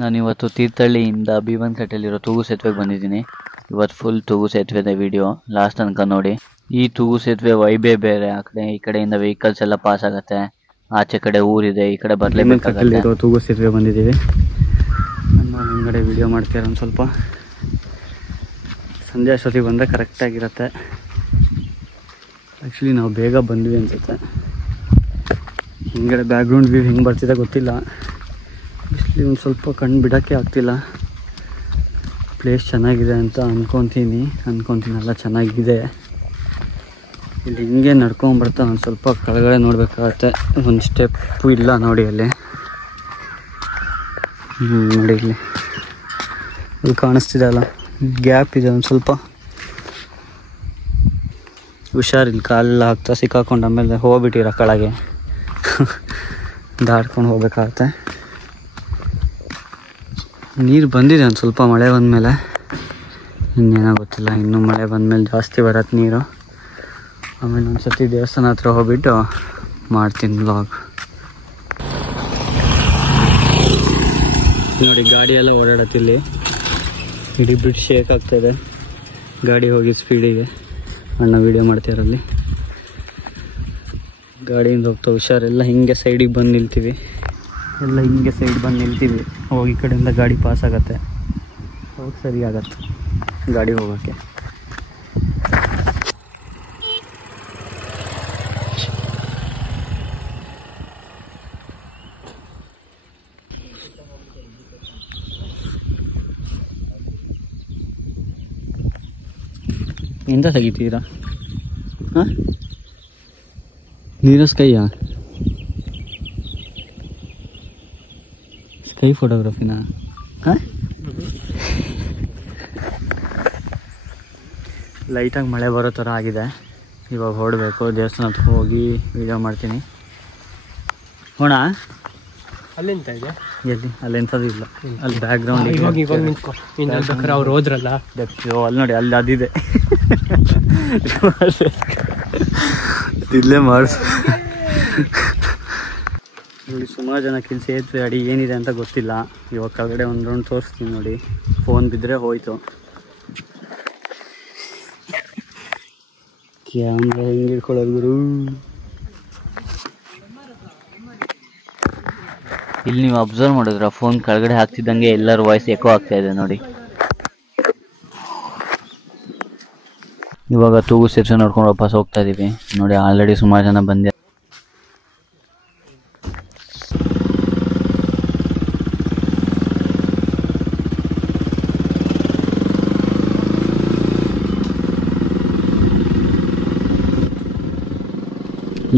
ನಾನಿವತ್ತು ತೀರ್ಥಹಳ್ಳಿಯಿಂದ ಬೀಬನ್ಕಟ್ಟೆಯಲ್ಲಿರೋ ತೂಗು ಸೇತುವೆಗೆ ಬಂದಿದ್ದೀನಿ. ಇವತ್ತು ಫುಲ್ ತೂಗು ಸೇತುವೆದ ವಿಡಿಯೋ ಲಾಸ್ಟ್ ತನಕ ನೋಡಿ. ಈ ತೂಗು ಸೇತುವೆ ವೈಬೇ ಬೇರೆ. ಆ ಕಡೆ ಈ ಕಡೆಯಿಂದ ವೆಹಿಕಲ್ಸ್ ಎಲ್ಲ ಪಾಸ್ ಆಗುತ್ತೆ. ಆಚೆ ಕಡೆ ಊರಿದೆ, ಈ ಕಡೆ ಬರಲೇಬೇಕಾಗುತ್ತೆ. ತೂಗು ಸೇತುವೆ ಬಂದಿದ್ದೀವಿ. ನಮ್ಮ ಹಿಂಗಡೆ ವಿಡಿಯೋ ಮಾಡ್ತೀರ ಒಂದು ಸ್ವಲ್ಪ. ಸಂಜೆ ಅಷ್ಟೊತ್ತಿಗೆ ಬಂದರೆ ಕರೆಕ್ಟಾಗಿರುತ್ತೆ. ಆ್ಯಕ್ಚುಲಿ ನಾವು ಬೇಗ ಬಂದ್ವಿ ಅನ್ಸುತ್ತೆ. ಹಿಂಗಡೆ ಬ್ಯಾಕ್ಗ್ರೌಂಡ್ ವ್ಯೂ ಹೆಂಗೆ ಬರ್ತಿದೆ ಗೊತ್ತಿಲ್ಲ. ಬಿಸಿಲು ಒಂದು ಸ್ವಲ್ಪ ಕಣ್ಣು ಬಿಡೋಕ್ಕೆ ಆಗ್ತಿಲ್ಲ. ಪ್ಲೇಸ್ ಚೆನ್ನಾಗಿದೆ ಅಂತ ಅನ್ಕೊತೀನಲ್ಲ, ಚೆನ್ನಾಗಿದೆ. ಇಲ್ಲಿ ಹಿಂಗೆ ನಡ್ಕೊಂಬರ್ತಾ ಒಂದು ಸ್ವಲ್ಪ ಕೆಳಗಡೆ ನೋಡಬೇಕಾಗತ್ತೆ. ಒಂದು ಸ್ಟೆಪ್ಪು ಇಲ್ಲ ನೋಡಿ ಅಲ್ಲಿ. ನೋಡಿ ಇಲ್ಲಿ ಕಾಣಿಸ್ತಿದೆ ಅಲ್ಲ, ಗ್ಯಾಪ್ ಇದೆ ಒಂದು ಸ್ವಲ್ಪ. ಹುಷಾರಿಲ್ಲ, ಕಾಲೆಲ್ಲ ಹಾಕ್ತಾ ಸಿಕ್ಕಾಕೊಂಡು ಆಮೇಲೆ ಹೋಗ್ಬಿಟ್ಟಿರೋ ಕೆಳಗೆ ದಾಟ್ಕೊಂಡು ಹೋಗ್ಬೇಕಾಗತ್ತೆ. ನೀರು ಬಂದಿದೆ ಒಂದು ಸ್ವಲ್ಪ ಮಳೆ ಬಂದಮೇಲೆ. ಇನ್ನೇನೋ ಗೊತ್ತಿಲ್ಲ, ಇನ್ನೂ ಮಳೆ ಬಂದಮೇಲೆ ಜಾಸ್ತಿ ಬರತ್ತೆ ನೀರು. ಆಮೇಲೆ ಒಂದು ಸರ್ತಿ ದೇವಸ್ಥಾನ ಹತ್ರ ಹೋಗ್ಬಿಟ್ಟು ಮಾಡ್ತೀನಿ ವ್ಲಾಗ್. ನೋಡಿ ಗಾಡಿ ಎಲ್ಲ ಓಡಾಡತ್ತಿಲ್ಲಿ. ಇಡೀ ಬ್ರಿಡ್ಜ್ ಶೇಕ್ ಆಗ್ತಾಯಿದೆ, ಗಾಡಿ ಹೋಗಿ ಸ್ಪೀಡಿಗೆ. ಅಣ್ಣ ವೀಡಿಯೋ ಮಾಡ್ತಾರಲ್ಲಿ. ಗಾಡಿಯಿಂದ ಹೋಗ್ತಾ ಹುಷಾರೆಲ್ಲ. ಹಿಂಗೆ ಸೈಡಿಗೆ ಬಂದು ನಿಲ್ತೀವಿ, ಎಲ್ಲ ಹಿಂಗೆ ಸೈಡ್ ಬಂದು ನಿಲ್ತೀವಿ. ಹೋಗಿ ಈ ಕಡೆಯಿಂದ ಗಾಡಿ ಪಾಸ್ ಆಗುತ್ತೆ, ಅವಾಗ ಸರಿ ಆಗತ್ತೆ ಗಾಡಿ ಹೋಗೋಕ್ಕೆ. ಎಂತ ತೆಗಿತೀರಾ? ಹಾಂ, ನೀರು ಸ್ಕೈಯಾ? ಸ್ಕೈ ಫೋಟೋಗ್ರಫಿನಾ? ಹಾಂ, ಲೈಟಾಗಿ ಮಳೆ ಬರೋ ಥರ ಆಗಿದೆ. ಇವಾಗ ಹೊರಡಬೇಕು, ದೇವಸ್ಥಾನ ಹತ್ರ ಹೋಗಿ ವೀಡಿಯೋ ಮಾಡ್ತೀನಿ. ಹೋಣ ಅಲ್ಲಿಂತ ಇದೆ ಎಲ್ಲಿ? ಅಲ್ಲಿ ಎಂಥದ್ದು ಇಲ್ಲ, ಅಲ್ಲಿ ಬ್ಯಾಕ್ಗ್ರೌಂಡ್. ಅವ್ರು ಹೋದ್ರಲ್ಲ ಅಲ್ಲಿ ನೋಡಿ, ಅಲ್ಲಿ ಅದಿದೆ. ಇಲ್ಲೇ ಮಾಡಿಸ್. ನೋಡಿ ಸುಮಾರು ಜನ ಇಲ್ಲಿ ಸೇತುವೆ ಅಡಿ ಏನಿದೆ ಅಂತ ಗೊತ್ತಿಲ್ಲ. ಇವಾಗ ಕೆಳಗಡೆ ಒಂದು ರೌಂಡ್ ತೋರಿಸ್ತೀನಿ ನೋಡಿ. ಫೋನ್ ಬಿದ್ದರೆ ಹೋಯ್ತು. ಕ್ಯಾಮ್ರಾ ಹೆಂಗೆ ಹಿಡ್ಕೊಳ್ಳೋದು ಗುರು? ಇಲ್ಲಿ ನೀವು ಅಬ್ಸರ್ವ್ ಮಾಡಿದ್ರ ಫೋನ್ ಕೆಳಗಡೆ ಹಾಕ್ತಿದ್ದಂಗೆ ಎಲ್ಲರ ವಾಯ್ಸ್ ಎಕೋ ಆಗ್ತಾ ಇದೆ ನೋಡಿ. ಇವಾಗ ತೂಗು ಸೇತುವೆ ನೋಡ್ಕೊಂಡು ವಾಪಸ್ ಹೋಗ್ತಾ ಇದೀವಿ. ನೋಡಿ ಆಲ್ರೆಡಿ ಸುಮಾರು ಜನ ಬಂದಿದ್ದಾರೆ.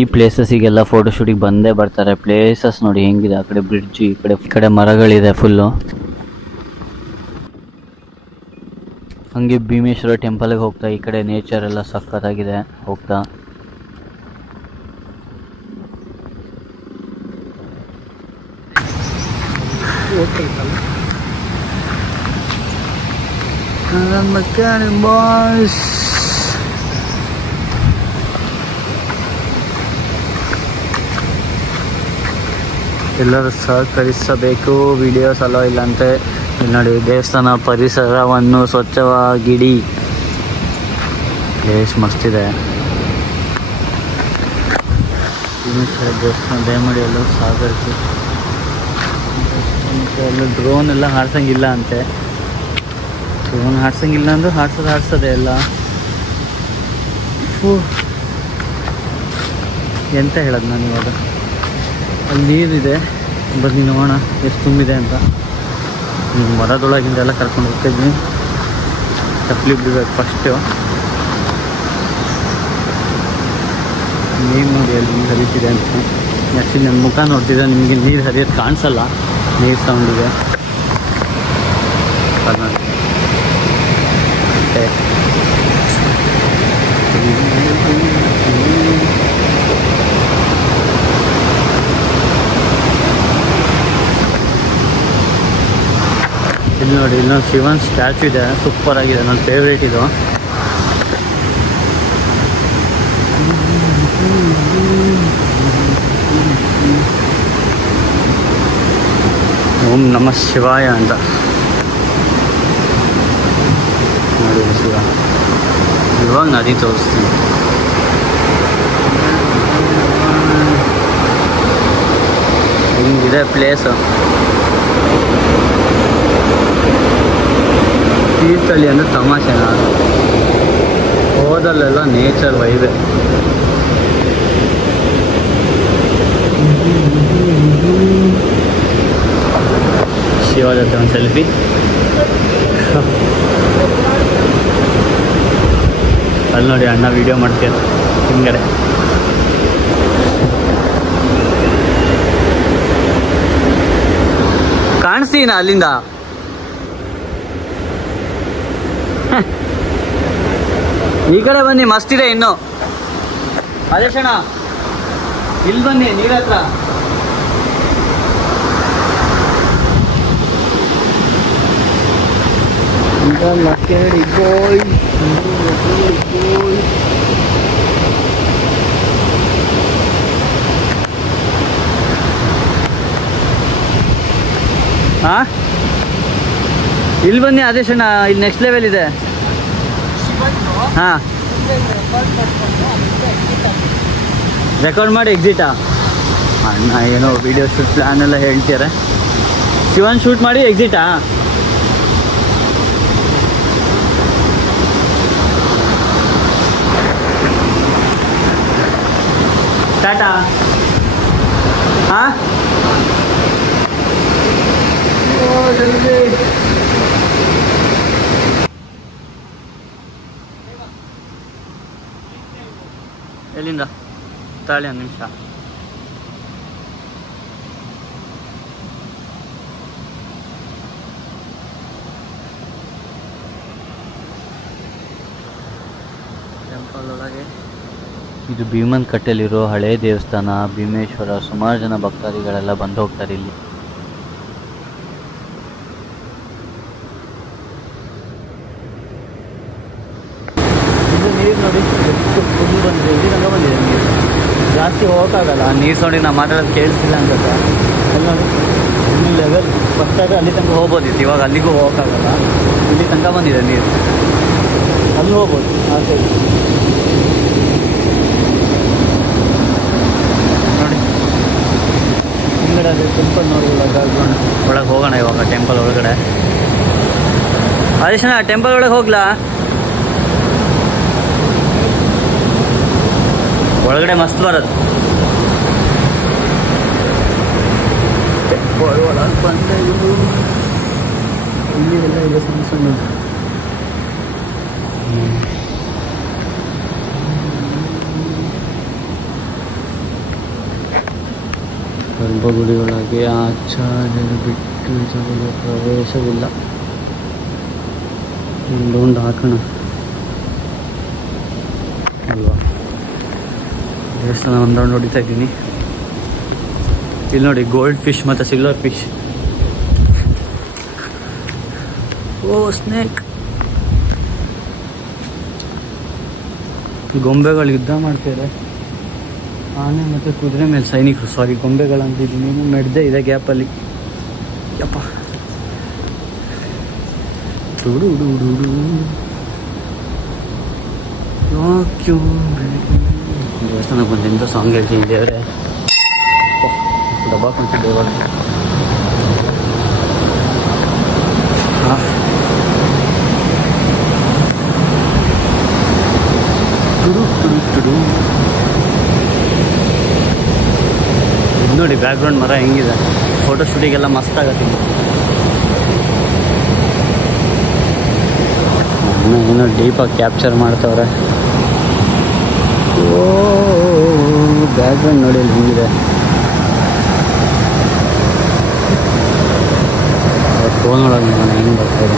ಈ ಪ್ಲೇಸಸ್ಸಿಗೆಲ್ಲ ಫೋಟೋಶೂಟಿಗೆ ಬಂದೇ ಬರ್ತಾರೆ. ಪ್ಲೇಸಸ್ ನೋಡಿ ಹೆಂಗಿದೆ. ಆ ಕಡೆ ಬ್ರಿಡ್ಜ್, ಈ ಕಡೆ ಮರಗಳಿದೆ ಫುಲ್ಲು. ಹಂಗೆ ಭೀಮೇಶ್ವರ ಟೆಂಪಲ್ಗೆ ಹೋಗ್ತಾ ಈ ಕಡೆ ನೇಚರ್ ಎಲ್ಲ ಸಖತ್ತಾಗಿದೆ ಹೋಗ್ತಾ. ಎಲ್ಲರೂ ಸಹಕರಿಸಬೇಕು. ವಿಡಿಯೋಸ್ ಅಲೋ ಇಲ್ಲಂತೆ. ಇಲ್ಲಿ ನೋಡಿ ದೇವಸ್ಥಾನ ಪರಿಸರವನ್ನು ಸ್ವಚ್ಛವಾಗಿಡಿ. ಪ್ಲೇಸ್ ಮಸ್ತಿದೆ. ದೇವಸ್ಥಾನ ದಯಮಾಡಿ ಎಲ್ಲರೂ ಸಹಕರಿಸಿ. ಎಲ್ಲ ಡ್ರೋನ್ ಎಲ್ಲ ಹಾರ್ಸಂಗಿಲ್ಲ ಅಂತೆ. ಡ್ರೋನ್ ಹಾರ್ಸಂಗಿಲ್ಲ ಅಂದ್ರೆ ಹಾರ್ಸೋದೆ ಎಲ್ಲ. ಎಂತ ಹೇಳೋದು ನಾನು ಇವಾಗ. ಅಲ್ಲಿ ನೀರಿದೆ, ಬನ್ನಿ ನೋಡೋಣ ಎಷ್ಟು ತುಂಬಿದೆ ಅಂತ. ಮರದೊಳಗಿಂದ ಎಲ್ಲ ಕರ್ಕೊಂಡು ಹೋಗ್ತಾಯಿದ್ವಿ. ಚಪ್ಪಲಿ ಬಿಡಬೇಕು ಫಸ್ಟು. ನೀರು ನೋಡಿ ಅಲ್ಲಿ ನೀರು ಹರಿತಿದೆ ಅಂತ. ಆ್ಯಕ್ಚುಲಿ ನನ್ನ ಮುಖ ನೋಡ್ತಿದ್ದೆ, ನಿಮಗೆ ನೀರು ಹರಿಯೋದು ಕಾಣಿಸಲ್ಲ, ನೀರು ಸೌಂಡಿಗೆ. ಇಲ್ಲಿ ನೋಡಿ, ಇಲ್ಲೊಂದು ಶಿವನ್ ಸ್ಟ್ಯಾಚು ಇದೆ, ಸೂಪರ್ ಆಗಿದೆ, ನನ್ನ ಫೇವ್ರೇಟ್ ಇದು. ಓಂ ನಮಃ ಶಿವಾಯ ಅಂತ ನೋಡಿ ಶಿವ. ಇವಾಗ ನದಿ ತೋರಿಸ್ತೀನಿ. ಹಿಂಗಿದೆ ಪ್ಲೇಸು. ತೀರ್ಥಹಳ್ಳಿ ಅಂದರೆ ತಮಾಷೆನ, ಹೋದಲ್ಲೆಲ್ಲ ನೇಚರ್ ವೈಬೆ. ಶಿವ ಜೊತೆ ಒಂದು ಸೆಲ್ಫಿ. ಅಲ್ಲಿ ನೋಡಿ ಅಣ್ಣ ವಿಡಿಯೋ ಮಾಡ್ತೀರ ಹಿಂಗಡೆ. ಕಾಣಿಸ್ತೀನ ಅಲ್ಲಿಂದ. ಈ ಕಡೆ ಬನ್ನಿ, ಮಸ್ತ್ ಇದೆ ಇನ್ನು. ಆದೇಶಣ್ಣ ಇಲ್ಲಿ ಬನ್ನಿ ನೀರ ಹತ್ರ. ಹಾ ಇಲ್ಲಿ ಬನ್ನಿ ಆದೇಶಣ್ಣ, ಇಲ್ಲಿ ನೆಕ್ಸ್ಟ್ ಲೆವೆಲ್ ಇದೆ. ಹಾಂ ರೆಕಾರ್ಡ್ ಮಾಡಿ ಎಕ್ಸಿಟಾ? ಅಣ್ಣ ಏನೋ ವಿಡಿಯೋ ಶೂಟ್ ಪ್ಲ್ಯಾನ್ ಎಲ್ಲ ಹೇಳ್ತಾರೆ. ಶಿವನ್ ಶೂಟ್ ಮಾಡಿ ಎಕ್ಸಿಟಾ? ಸ್ಟಾರ್ಟಾ? ಹಾಂ ಎಲ್ಲಿಂದ ತಾಳಿ ಒಂದು ನಿಮಿಷ. ಟೆಂಪಲ್ ಒಳಗೆ ಇದು ಭೀಮನ್ ಕಟ್ಟೆಲಿರೋ ಹಳೆ ದೇವಸ್ಥಾನ ಭೀಮೇಶ್ವರ. ಸುಮಾರು ಜನ ಭಕ್ತಾದಿಗಳೆಲ್ಲ ಬಂದು ಹೋಗ್ತಾರೆ ಇಲ್ಲಿ. ಇದು ನೀರು ನೋಡಿ ಎಷ್ಟು ಫುಲ್ ಬಂದಿದೆ. ಇಲ್ಲಿ ತನಕ ಬಂದಿದೆ ನೀರು. ಜಾಸ್ತಿ ಹೋಗೋಕ್ಕಾಗಲ್ಲ. ನೀರು ನೋಡಿ ನಾವು ಮಾತಾಡೋದು ಕೇಳಿಸಿಲ್ಲ ಅನ್ಸುತ್ತೆ. ಅಲ್ಲಿ ನೋಡಿ ಇನ್ನೂ ಲೆವೆಲ್ ಫಸ್ಟಾಗಿ ಅಲ್ಲಿ ತನಕ ಹೋಗ್ಬೋದಿತ್ತು. ಇವಾಗ ಅಲ್ಲಿಗೂ ಹೋಗೋಕ್ಕಾಗಲ್ಲ. ಇಲ್ಲಿ ತನಕ ಬಂದಿದೆ ನೀರು. ಅಲ್ಲಿ ಹೋಗ್ಬೋದು ಆ ಸೈಡ್ ನೋಡಿ. ಹಿಂಗಡೆ ಅದು ಟೆಂಪಲ್ ನೋಡ್ಬೋದು. ಒಳಗೆ ಹೋಗೋಣ ಇವಾಗ ಟೆಂಪಲ್ ಒಳಗಡೆ. ಆದೇಶನ ಟೆಂಪಲ್ ಒಳಗೆ ಹೋಗ್ಲಾ? ಒಳಗಡೆ ಮಸ್ತ್ ಬರೋದು. ಒಳಗೆ ಬಂದರೆ ಇಲ್ಲಿ ಎಲ್ಲ ಇದೆ ಸಣ್ಣ ಸಣ್ಣ. ಗರ್ಭಗುಡಿಯೊಳಗೆ ಆಚಾರ್ಯರು ಬಿಟ್ಟು ಜನರಿಗೆ ಪ್ರವೇಶವಿಲ್ಲ. ಒಂದು ಹಾಕೋಣ ಅಲ್ವಾ? ದೇವಸ್ಥಾನ ಒಂದು ರೌಂಡ್ ಹೊಡಿತಾ ಇದ್ದೀನಿ. ಇಲ್ಲಿ ನೋಡಿ ಗೋಲ್ಡ್ ಫಿಶ್ ಮತ್ತು ಸಿಲ್ವರ್ ಫಿಶ್. ಓ ಸ್ನೇಕ್. ಗೊಂಬೆಗಳು ಯುದ್ಧ ಮಾಡ್ತಾರೆ. ಆನೆ ಮತ್ತು ಕುದುರೆ ಮೇಲೆ ಸೈನಿಕರು. ಸಾರಿ ಗೊಂಬೆಗಳಂತಿದ್ದೀನಿ. ನೀನು ಮೆಡ್ದೆ ಇದೆ ಗ್ಯಾಪಲ್ಲಿ. ಯಪ್ಪ ದೇವಸ್ಥಾನಕ್ಕೆ ಬಂದಿಂದ ಸಾಂಗ್ ಹೇಳ್ತೀನಿ ದೇವ್ರೆ. ಡಬ್ಬ ಕೊಂಡ್ಕೊಂಡು ಇವಾಗ ನೋಡಿ ಬ್ಯಾಕ್ಗ್ರೌಂಡ್ ಮರ ಹೆಂಗಿದೆ. ಫೋಟೋ ಶೂಟಿಗೆಲ್ಲ ಮಸ್ತ್ ಆಗತ್ತೆ. ಏನೋ ಡೀಪಾಗಿ ಕ್ಯಾಪ್ಚರ್ ಮಾಡ್ತವ್ರೆ. ಓ ಬ್ಯಾಕ್ಗ್ರೌಂಡ್ ನೋಡಿ ಅಲ್ಲಿ ಹೆಂಗಿದೆ. ಫೋನ್ ಒಳಗೆ ನೋಡೋಣ ಹೆಂಗೆ ಬರ್ತಾರೆ.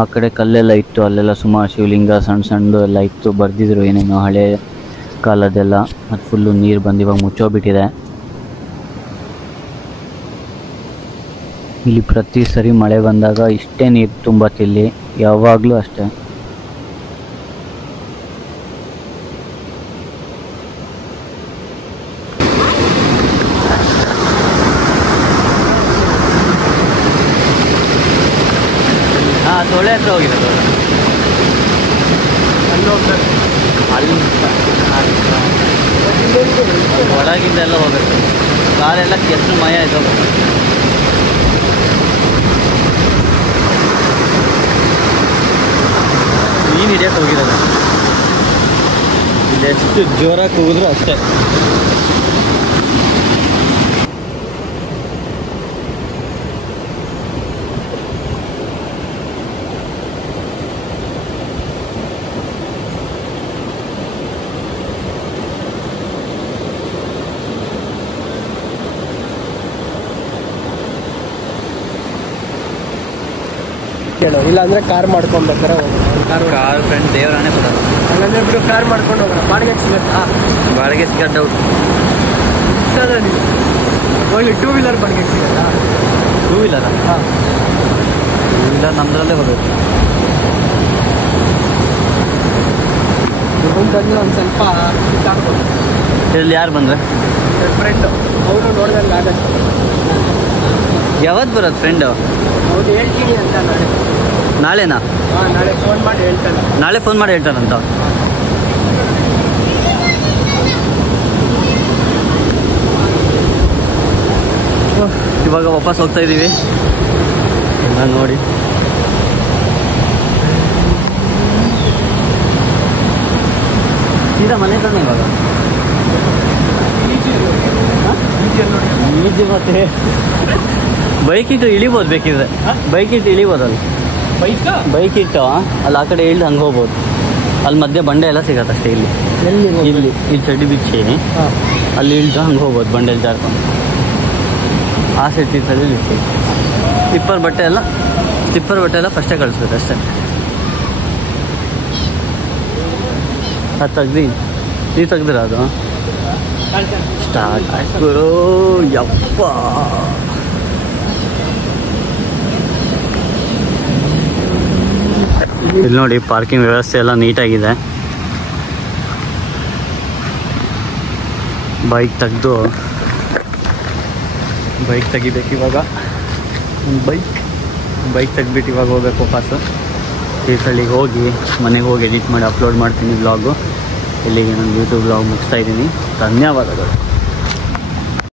ಆ ಕಡೆ ಕಲ್ಲೆಲ್ಲ ಇತ್ತು, ಅಲ್ಲೆಲ್ಲ ಸುಮಾರು ಶಿವಲಿಂಗ ಸಣ್ಣ ಸಣ್ಣದು ಎಲ್ಲ ಇತ್ತು, ಬರ್ದಿದ್ರು ಏನೇನೋ ಹಳೆ ಕಾಲದೆಲ್ಲ. ಅದು ಫುಲ್ಲು ನೀರು ಬಂದು ಇವಾಗ ಮುಚ್ಚೋಗ್ಬಿಟ್ಟಿದೆ. ಇಲ್ಲಿ ಪ್ರತಿ ಸರಿ ಮಳೆ ಬಂದಾಗ ಇಷ್ಟೇ ನೀರು ತುಂಬತ್ತಿಲ್ಲಿ, ಯಾವಾಗಲೂ ಅಷ್ಟೇ. ಸೊಳ್ಳೆ ಹತ್ರ ಹೋಗಿರೋದು ಅಲ್ಲಿ ಒಳಗಿಂದ ಎಲ್ಲ ಹೋಗುತ್ತೆ, ಕಾಲೆಲ್ಲ ಕೆಸರು ಮಯ ಆಯ್ತು. ಮೀನು ಹಿಡಿಯಕ್ಕೆ ಹೋಗಿರೋದು. ಇಲ್ಲಿ ಎಷ್ಟು ಜೋರಾಗಿ ಹೋಗಿದ್ರು ಅಷ್ಟೇ. ಇಲ್ಲ ಅಂದ್ರೆ ಕಾರ್ ಮಾಡ್ಕೊಂಡ್ಬೇಕಾರೆ ಕಾರ್ ಫ್ರೆಂಡ್ ದೇವರಾಣೆ ಬರೋದು. ಹಂಗಂದ್ರೆ ಬಿಡು, ಕಾರ್ ಮಾಡ್ಕೊಂಡು ಹೋಗೋಣ. ಬಾಡಿಗೆ ಸಿಗತ್ತಾ? ಬಾಡಿಗೆ ಸಿಗತ್ತೆ ಡೌಟ್. ಒಳ್ಳೆ 2 ವೀಲರ್ ಬಾಡಿಗೆ ಸಿಗತ್ತಾ? 2 ವೀಲರಾ? ಹಾಂ, 2 ವೀಲರ್ ನಮ್ಮದ್ರಲ್ಲೇ ಹೋಗ್ಬೇಕು. ಬಂದ್ರೆ ಒಂದು ಸ್ವಲ್ಪ ಸಿಕ್ಕಾಗ್ಬೋದು. ಇಲ್ಲಿ ಯಾರು ಬಂದ್ರೆ? ಫ್ರೆಂಡು ಅವರು ನೋಡಿದಂಗೆ ಆಗತ್ತೆ. ಯಾವತ್ತು ಬರೋದು ಫ್ರೆಂಡು? ಅವ್ರು ಹೇಳ್ತೀನಿ ಅಂತ ನಾಳೆನಾ? ಹಾಂ, ನಾಳೆ ಫೋನ್ ಮಾಡಿ ಹೇಳ್ತಾನೆ. ನಾಳೆ ಫೋನ್ ಮಾಡಿ ಹೇಳ್ತಾರಂತ. ಇವಾಗ ವಾಪಸ್ ಹೋಗ್ತಾ ಇದ್ದೀವಿ ಎಲ್ಲ ನೋಡಿ. ಸೀದಾ ಮನೆ ಕಡೆ ಇವಾಗ ಈಜಿ. ಮತ್ತೆ ಬೈಕ್ ಇಟ್ಟು ಇಳಿಬೋದು ಬೇಕಿದ್ರೆ, ಬೈಕ್ ಇಟ್ಟು ಇಳಿಬೋದಲ್ಲ. ಬೈಕ್ ಇಟ್ಟು ಅಲ್ಲಿ ಆ ಕಡೆ ಇಳ್ದು ಹಂಗೆ ಹೋಗ್ಬೋದು. ಅಲ್ಲಿ ಮಧ್ಯೆ ಬಂಡೆ ಎಲ್ಲ ಸಿಗತ್ತೆ ಅಷ್ಟೇ. ಇಲ್ಲಿ ಇಲ್ಲಿ ಚಡ್ಡಿ ಬಿಚ್ಚಿ ಅಲ್ಲಿ ಇಳ್ದು ಹಂಗೆ ಹೋಗ್ಬೋದು, ಬಂಡೆಯಲ್ಲಿ ಜಾರ್ಕೊಂಡು. ಆ ಸೈಡ್ ತೀರ್ಥಲ್ಲಿ ಇಳಿಸಿ ಸ್ಲಿಪ್ಪರ್ ಬಟ್ಟೆ ಎಲ್ಲ ಫಸ್ಟೇ ಕಳಿಸ್ಬೇಕು ಅಷ್ಟೇ. ಅದು ತೆಗ್ದು ನೀವು ತೆಗ್ದಿರ ಅದು ಸ್ಟಾರ್ಟ್ ಆಯ್ತು. ಯಪ್ಪ ಇಲ್ಲಿ ನೋಡಿ ಪಾರ್ಕಿಂಗ್ ವ್ಯವಸ್ಥೆ ಎಲ್ಲ ನೀಟಾಗಿದೆ. ಬೈಕ್ ತೆಗಿಬೇಕು ಇವಾಗ. ಬೈಕ್ ತೆಗ್ಬಿಟ್ಟು ಇವಾಗ ಹೋಗ್ಬೇಕು ವಾಪಸ್ಸು. ತೀರ್ಥಹಳ್ಳಿಗೆ ಹೋಗಿ ಮನೆಗೆ ಹೋಗಿ ಎಡಿಟ್ ಮಾಡಿ ಅಪ್ಲೋಡ್ ಮಾಡ್ತೀನಿ ವ್ಲಾಗು. ಇಲ್ಲಿಗೆ ನಾನು ಯೂಟ್ಯೂಬ್ ವ್ಲಾಗ್ ಮುಗಿಸ್ತಾ ಇದ್ದೀನಿ. ಧನ್ಯವಾದಗಳು.